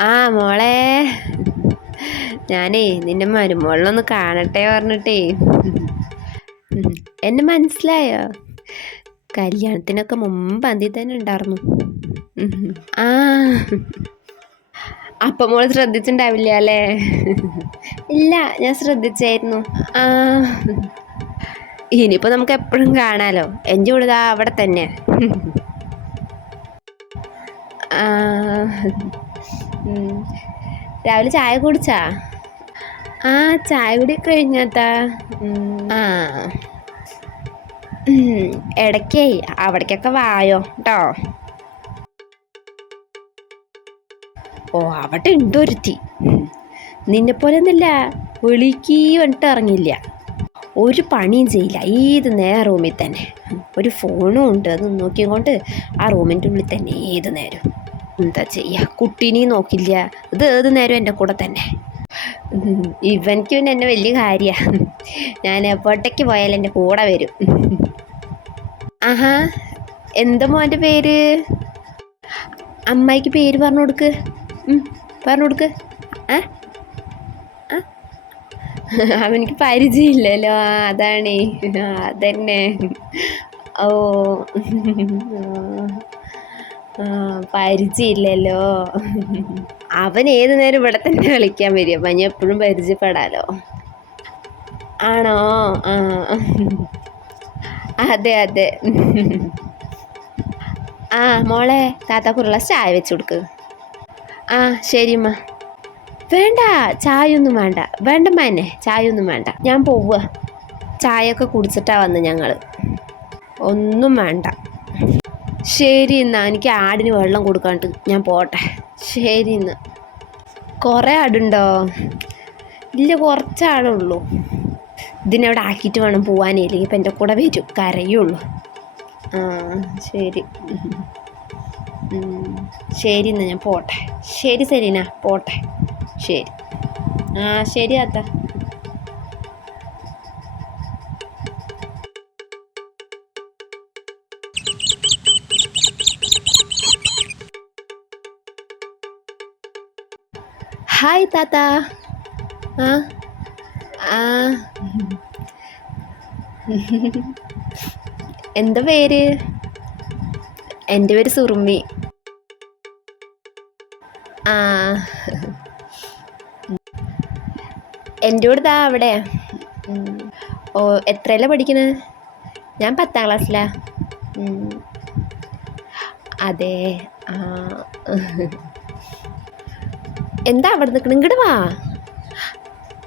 ആ മോളെ. ഞാനേ നിന്റെ മരുമോളിലൊന്ന് കാണട്ടെ പറഞ്ഞിട്ടേ. എന്നെ മനസ്സിലായോ? കല്യാണത്തിനൊക്കെ മുമ്പ് അന്തി തന്നെ ഉണ്ടായിരുന്നു. ആ. അപ്പം മോൾ ശ്രദ്ധിച്ചിട്ടുണ്ടാവില്ല അല്ലേ? ഇല്ല ഞാൻ ശ്രദ്ധിച്ചായിരുന്നു. ആ. ഇനിയിപ്പോൾ നമുക്ക് എപ്പോഴും കാണാലോ? എന്റെ കൂടെ അവിടെ തന്നെ. ആ. രാവിലെ ചായ കുടിച്ചാ? ആ ചായ കൂടി കഴിഞ്ഞാത്താ. ആ. ഇടയ്ക്കേ അവിടേക്കൊക്കെ വായോ കേട്ടോ ഓ അവിടെ ഉണ്ട് ഒരുത്തി നിന്നെ പോലെ ഒന്നുമില്ല വിളിക്ക് വന്നിട്ട് ഇറങ്ങില്ല ഒരു പണിയും ചെയ്യില്ല ഏത് നേരം റൂമിൽ തന്നെ. ഒരു ഫോണും ഉണ്ട് അത് നോക്കിക്കൊണ്ട് ആ റൂമിന്റെ ഉള്ളിൽ തന്നെ ഏത് നേരം എന്താ ചെയ്യുക കുട്ടീനെയും നോക്കില്ല. ഇത് ഏത് നേരം എന്റെ കൂടെ തന്നെ? ഇവനിക്ക് പിന്നെ എന്നെ വലിയ കാര്യമാണ് ഞാൻ എപ്പോട്ടേക്ക് പോയാൽ എന്റെ കൂടെ വരും. ആഹാ എന്താ മോന്റെ പേര്? അമ്മായിക്ക് പേര് പറഞ്ഞു കൊടുക്ക്. പറഞ്ഞു കൊടുക്ക്. ആ? അവനിക്ക് പരിചയമില്ലല്ലോ. അതാണേ. അതന്നെ. ഓ. പരിചയമില്ലല്ലോ. അവൻ ഏത് നേരം ഇവിടെ തന്നെ കളിക്കാൻ വരും അപ്പം ഞാൻ എപ്പോഴും പരിചയപ്പെടാലോ? ആണോ? ആ. അതെ അതെ. ആ മോളെ താത്താക്കുള്ള ചായ വെച്ച് കൊടുക്ക്. ആ ശരിമ്മ വേണ്ട ചായയൊന്നും വേണ്ട. വേണ്ടമ്മ എന്നെ. ചായയൊന്നും വേണ്ട. ഞാൻ പോവുക. ചായയൊക്കെ കുടിച്ചിട്ടാണ് വന്ന് ഞങ്ങൾ ഒന്നും വേണ്ട. ശരി എന്നാ എനിക്ക് ആടിന് വെള്ളം കൊടുക്കാണ്ട് ഞാൻ പോട്ടെ. ശരി എന്ന് കുറേ ആടുണ്ടോ? ഇല്ല കുറച്ച് ആടുള്ളൂ ഇതിനവിടെ ആക്കിയിട്ട് വേണം പോവാനേ ഇല്ലെങ്കിൽ ഇപ്പം എന്റെ കൂടെ വരും. കരയുള്ളൂ. ആ ശരി. ശരി എന്നാൽ ഞാൻ പോട്ടെ. ശരി സെലീന. പോട്ടെ. ശരി. ആ ശരി അത്ത ഹായ് താത്ത ആ ആ. എന്താ പേര്? എന്റെ പേര് സുറുമി. ആ. എന്റെ കൂടെ ദാ അവിടെ. ഓ എത്രയല്ല പഠിക്കണേ? ഞാൻ പത്താം ക്ലാസ്സിലാണ്. അതെ. ആ. എന്താ അവിടെ നിൽക്കണം ഇങ്ങോട്ട് വാ.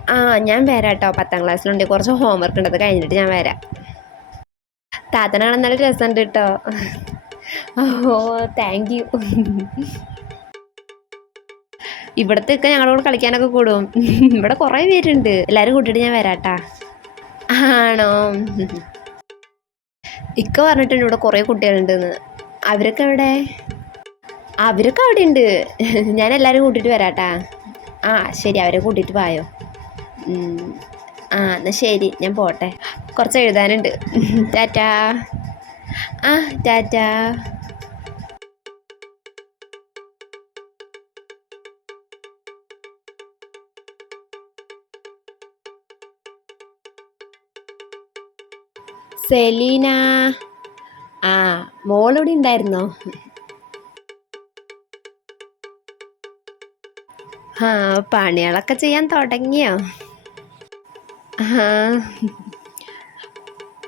ആ ഞാൻ വരാം കേട്ടോ പത്താം ക്ലാസ്സിലുണ്ട്. കുറച്ച് ഹോംവർക്ക് ഉണ്ട്. അത് കഴിഞ്ഞിട്ട് ഞാൻ വരാം. താത്തനാണ് നല്ല രസമുണ്ട് കേട്ടോ. ഓ താങ്ക് യു ഇവിടത്തെയൊക്കെ ഞങ്ങളോട് കളിക്കാനൊക്കെ കൂടും. ഇവിടെ കുറേ പേരുണ്ട്. എല്ലാവരും കൂട്ടിയിട്ട് ഞാൻ വരാട്ടാ. ആണോ? ഇക്ക പറഞ്ഞിട്ടുണ്ട് ഇവിടെ കുറേ കുട്ടികളുണ്ടെന്ന്. അവരൊക്കെ എവിടെ? അവരൊക്കെ അവിടെ ഉണ്ട് ഞാൻ എല്ലാവരും കൂട്ടിട്ട് വരാട്ടാ. ആ ശരി അവരെ കൂട്ടിട്ട് പോയോ ആ എന്നാൽ ശരി ഞാൻ പോട്ടെ. കുറച്ച് എഴുതാനുണ്ട്. ടാറ്റാ. ആ ടാറ്റാ. സെലീന. ആ മോളിവിടെ ഉണ്ടായിരുന്നോ ആ പണികളൊക്കെ ചെയ്യാൻ തുടങ്ങിയോ?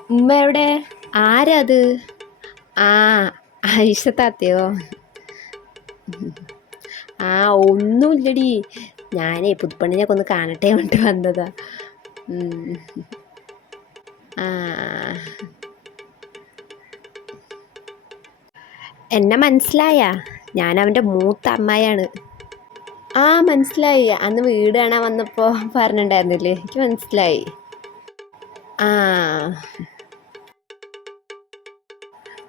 ഉമ്മ എവിടെ? ആരത്? ആ ഐഷ താത്തയോ ആ ഒന്നുമില്ലടി. ഞാനേ പുതുപ്പണ്ണിനൊക്കെ ഒന്ന് കാണട്ടെ വേണ്ടി വന്നതാ. ആ. എന്നെ മനസ്സിലായ? ഞാൻ അവന്റെ മൂത്ത അമ്മായിയാണ്. ആ മനസ്സിലായി. അന്ന് വീട് കാണാൻ വന്നപ്പോൾ പറഞ്ഞിട്ടുണ്ടായിരുന്നില്ലേ എനിക്ക് മനസ്സിലായി. ആ.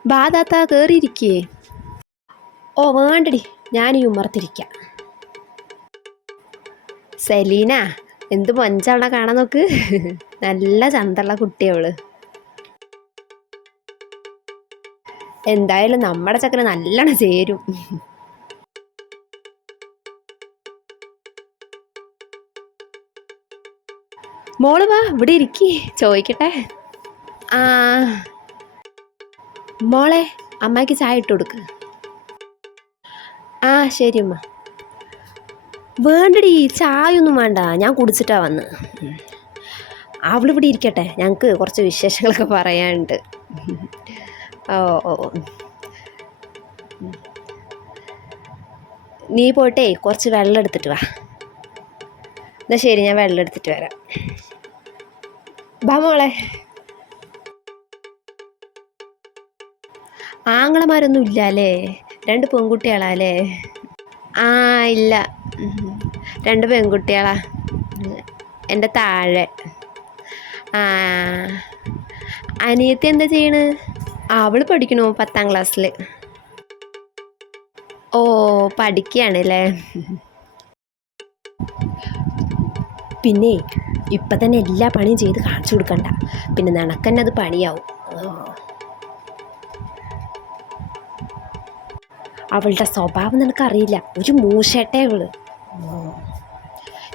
ബാധാത്ത കയറിയിരിക്കേ ഓ വേണ്ടടി. ഞാൻ ഈ ഉമ്മർത്തിരിക്കാം സലീന എന്ത് മഞ്ചാണോ കാണാൻ നോക്ക്. നല്ല ചന്തള്ള കുട്ടിയവൾ എന്തായാലും നമ്മുടെ ചക്കര നല്ലോണം ചേരും. മോൾ വാ ഇവിടെ ഇരിക്കി. ചോദിക്കട്ടെ? ആ. മോളെ അമ്മയ്ക്ക് ചായ ഇട്ട് കൊടുക്ക്. ആ ശരി അമ്മ. വേണ്ടടി ചായ ഒന്നും വേണ്ട. ഞാൻ കുടിച്ചിട്ടാ വന്ന്. അവളിവിടെ ഇരിക്കട്ടെ. ഞങ്ങൾക്ക് കുറച്ച് വിശേഷങ്ങളൊക്കെ പറയാനുണ്ട്. ഓ ഓ. നീ പോട്ടെ കുറച്ച് വെള്ളം എടുത്തിട്ട് വാ. എന്നാ ശരി ഞാൻ വെള്ളം എടുത്തിട്ട് വരാം. ബാ മോളെ. ആങ്ങളമാരൊന്നും ഇല്ല അല്ലേ? രണ്ട് പെൺകുട്ടികളാ അല്ലേ? ആ ഇല്ല. രണ്ട് പെൺകുട്ടികളാ. എന്റെ താഴെ. ആ. അനിയത്തി എന്താ ചെയ്യണ്? അവൾ പഠിക്കണു പത്താം ക്ലാസ്സിൽ ഓ പഠിക്കുകയാണല്ലേ പിന്നെ ഇപ്പം തന്നെ എല്ലാ പണിയും ചെയ്ത് കാണിച്ചു കൊടുക്കണ്ട പിന്നെ നടക്കന്നെ അത് പണിയാവും. അവളുടെ സ്വഭാവം നിനക്കറിയില്ല ഒരു മൂശട്ടെ അവൾ.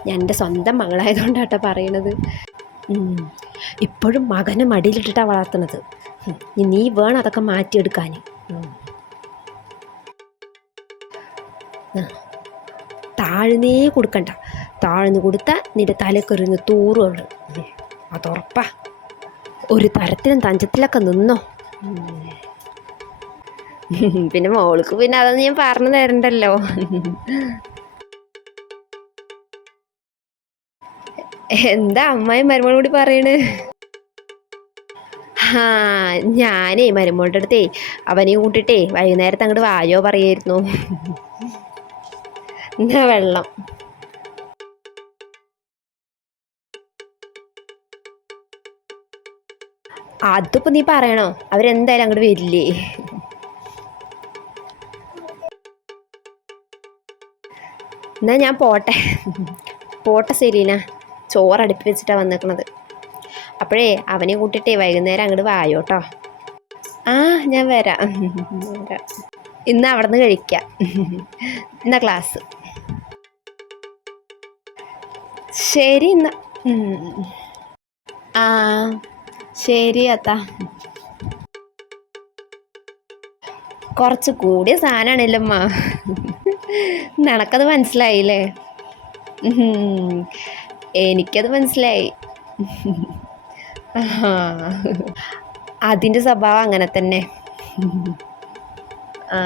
ഞാൻ എന്റെ സ്വന്തം മകളായതുകൊണ്ടാട്ടോ പറയണത് ഇപ്പോഴും മകനെ മടിയിലിട്ടിട്ടാണ് വളർത്തുന്നത്. നീ വേണം അതൊക്കെ മാറ്റിയെടുക്കാൻ. താഴ്ന്നേ കൊടുക്കണ്ട. താഴ്ന്നു കൊടുത്താൽ നിന്റെ തലക്കൊരുന്ന് തൂറുള്ളു അതുറപ്പാ ഒരു തരത്തിലും തഞ്ചത്തിലൊക്കെ നിന്നോ. പിന്നെ മോൾക്ക് പിന്നെ അതൊന്നും ഞാൻ പറഞ്ഞു തരണ്ടല്ലോ. എന്താ അമ്മായി മരുമോൾ കൂടി പറയണ്? ആ ഞാനേ മരുമോളുടെ അടുത്തേ അവനെയും കൂട്ടിട്ടേ വൈകുന്നേരത്ത് അങ്ങോട്ട് വായോ പറയായിരുന്നു. എന്നാ വെള്ളം. അതിപ്പോ നീ പറയണോ? അവരെന്തായാലും അങ്ങോട്ട് വരില്ലേ? എന്നാ ഞാൻ പോട്ടെ. പോട്ടെ സെലീന. ചോറ് വെച്ചിട്ടാണ് വന്നേക്കണത്. അപ്പോഴേ അവനെ കൂട്ടിയിട്ടേ വൈകുന്നേരം അങ്ങോട്ട് വായോട്ടോ. ആ ഞാൻ വരാം. ഇന്ന് അവിടെ നിന്ന് കഴിക്കാം. എന്നാ ക്ലാസ്. ശരി എന്നാ. ആ ശരി അത്താ. കുറച്ച് കൂടിയ സാധനമാണല്ലമ്മ നിനക്കത് മനസ്സിലായില്ലേ? എനിക്കത് മനസ്സിലായി. അതിന്റെ സ്വഭാവം അങ്ങനെ തന്നെ. ആ.